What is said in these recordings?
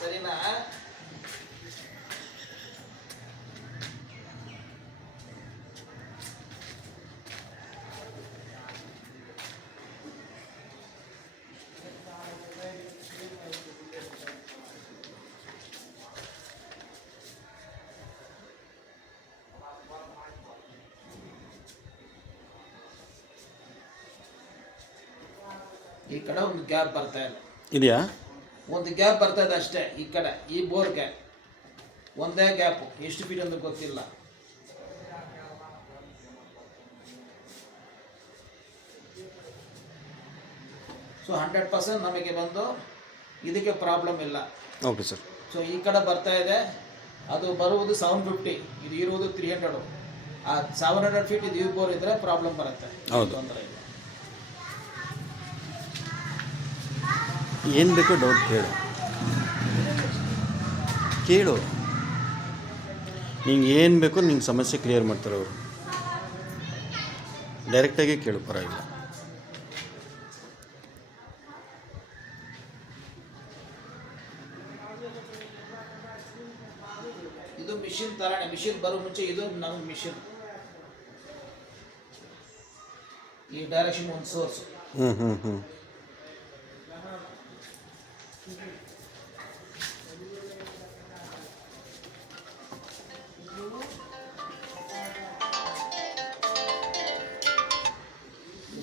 ಸರಿನಾ? ಈ ಕಡೆ ಒಂದು ಗ್ಯಾಪ್ ಬರ್ತಾ ಇದೆ, ಇದೆಯಾ? ಒಂದು ಗ್ಯಾಪ್ ಬರ್ತಾ ಇದೆ ಅಷ್ಟೇ. ಈ ಕಡೆ ಈ ಬೋರ್ಗೆ ಒಂದೇ ಗ್ಯಾಪು, ಎಷ್ಟು ಫೀಟ್ ಅಂತ ಗೊತ್ತಿಲ್ಲ. ಸೊ 100% ನಮಗೆ ಬಂದು ಇದಕ್ಕೆ ಪ್ರಾಬ್ಲಮ್ ಇಲ್ಲ. Okay sir. ಸೊ ಈ ಕಡೆ ಬರ್ತಾ ಇದೆ, ಅದು ಬರುವುದು 750, ಇದು ಇರುವುದು 300. ಆ 700 ಫೀಟ್ ಇದು ಈ ಬೋರ್ ಇದ್ರೆ ಪ್ರಾಬ್ಲಮ್ ಬರುತ್ತೆ. ಹೌದು. ತೊಂದರೆ ಇಲ್ಲ. ಏನು ಬೇಕೋ ಡೌಟ್ ಕೇಳು. ನಿಂಗೆ ಏನು ಬೇಕೋ ನಿಂಗೆ ಸಮಸ್ಯೆ ಕ್ಲಿಯರ್ ಮಾಡ್ತಾರೆ ಅವರು. ಡೈರೆಕ್ಟಾಗಿ ಕೇಳು, ಪರವಾಗಿಲ್ಲ. ಇದು ಮಿಷಿನ್ ತರಾನೆ, ಮಿಷಿನ್ ಬರೋ ಮುಂಚೆ ಇದು ನಮ್ಮ ಮಿಷಿನ್. ಈ ಡೈರೆಕ್ಷನ್ ಒಂದು ಸೋರ್ಸ್.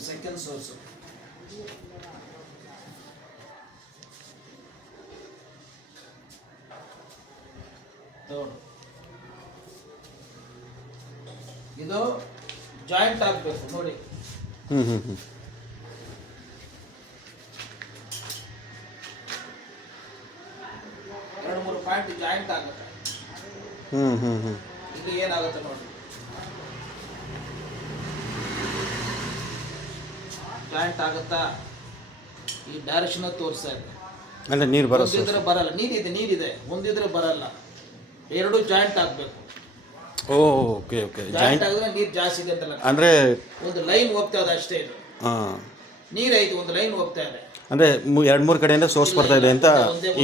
Second source. ಇದು ಜಾಯಿಂಟ್ ಆಗಬೇಕು ನೋಡಿ. ಎರಡು ಮೂರು ಪಾಯಿಂಟ್ ಜಾಯಿಂಟ್ ಆಗುತ್ತೆ. ಇದು ಏನಾಗುತ್ತೆ ನೋಡಿ, ಜಾಯಿಂಟ್ ಆಗುತ್ತಾ? ಈ ಡೈರೆಕ್ಷನ್ ತೋರಿಸ್ತಾ ಇದೆ. ಅಂದರೆ ನೀರು ಒಂದಿದ್ರೆ ಬರಲ್ಲ, ನೀರಿದೆ ಒಂದಿದ್ರೆ ಬರಲ್ಲ, ಎರಡು ಜಾಯಿಂಟ್ ಆಗಬೇಕು. Okay okay. ಜಾಯಿಂಟ್ ಆಗಿದ್ರೆ ನೀರು ಜಾಸ್ತಿ ಇದೆ ಅಂತಲ್ಲ, ಅಂದರೆ ಒಂದು ಲೈನ್ ಹೋಗ್ತಾ ಇದೆ ಅಷ್ಟೇ. ಇದು ನೀರೈತೆ, ಒಂದು ಲೈನ್ ಹೋಗ್ತಾ ಇದೆ. ಅಂದರೆ 2-3 ಕಡೆಯಿಂದ ಸೋರ್ಸ್ ಬರ್ತಾ ಇದೆ ಅಂತ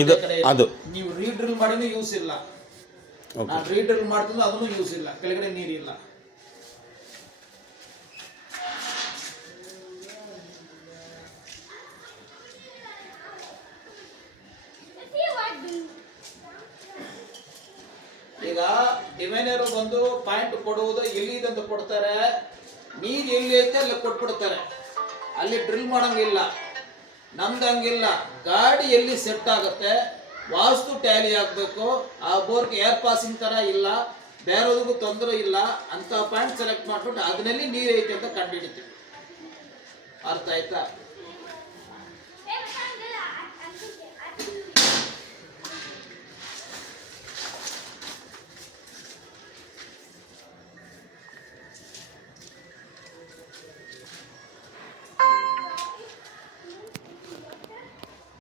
ಇದು. ಅದು ನೀವು ರೀಡ್ರಿಲ್ ಮಾಡಿನೂ ಯೂಸ್ ಇಲ್ಲ, ನಾನು ರೀಡ್ರಿಲ್ ಮಾಡ್ತೀನಿ ಅದನ್ನು ಯೂಸ್ ಇಲ್ಲ, ಕೆಳಗಡೆ ನೀರಿಲ್ಲ. ಈಗ ಡಿವೈನರ್ ಬಂದು ಪಾಯಿಂಟ್ ಕೊಡುವುದು ಎಲ್ಲಿ ಇದೆ ಅಂತ ಕೊಡ್ತಾರೆ, ನೀರು ಎಲ್ಲಿ ಐತೆ ಅಲ್ಲಿ ಕೊಟ್ಬಿಡ್ತಾರೆ, ಅಲ್ಲಿ ಡ್ರಿಲ್ ಮಾಡಂಗಿಲ್ಲ. ನಮ್ದು ಹಂಗಿಲ್ಲ, ಗಾಡಿ ಎಲ್ಲಿ ಸೆಟ್ ಆಗುತ್ತೆ, ವಾಸ್ತು ಟ್ಯಾಲಿ ಆಗಬೇಕು, ಆ ಬೋರ್ಗೆ ಏರ್ ಪಾಸಿಂಗ್ ಥರ ಇಲ್ಲ, ಬೇರೆದಕ್ಕೂ ತೊಂದರೆ ಇಲ್ಲ ಅಂತ ಪಾಯಿಂಟ್ ಸೆಲೆಕ್ಟ್ ಮಾಡಿಬಿಟ್ಟು ಅದನ್ನಲ್ಲಿ ನೀರು ಐತೆ ಅಂತ ಕಂಡುಹಿಡಿತೀವಿ. ಅರ್ಥ ಆಯ್ತಾ?